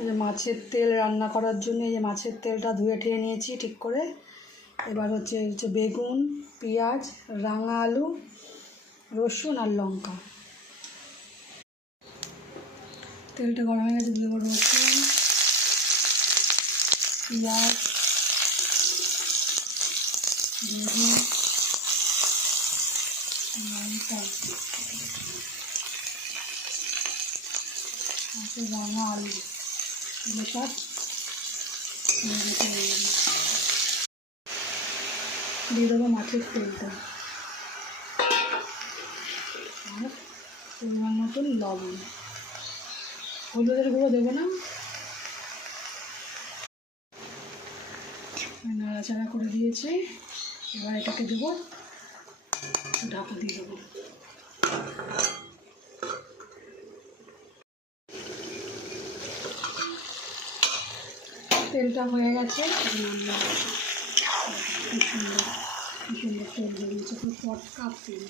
এই যে মাছের তেল রান্না করার জন্য এই যে মাছের তেলটা ধুয়ে ঠেয়ে নিয়েছি ঠিক করে। এবার হচ্ছে বেগুন, পেঁয়াজ, রাঙা আলু, রসুন আর লঙ্কা। তেলটা গরম হয়ে গেছে, দিয়ে দেবো রসুন, পেঁয়াজ, বেগুন, লঙ্কা, রাঙা আলু, এগুলো সব দিয়ে দেবো মাছের তেলটা আর পরিমাণ মতন লবণ। হলুদের গুঁড়ো দেবো না। নাড়াচাড়া করে দিয়েছি, এবার এটাকে দেবো, ঢাকা দিয়ে দেবো। তেলটা হয়ে গেছে, কি সুন্দর তেল বেরিয়েছে, পুরো পটকা তেল।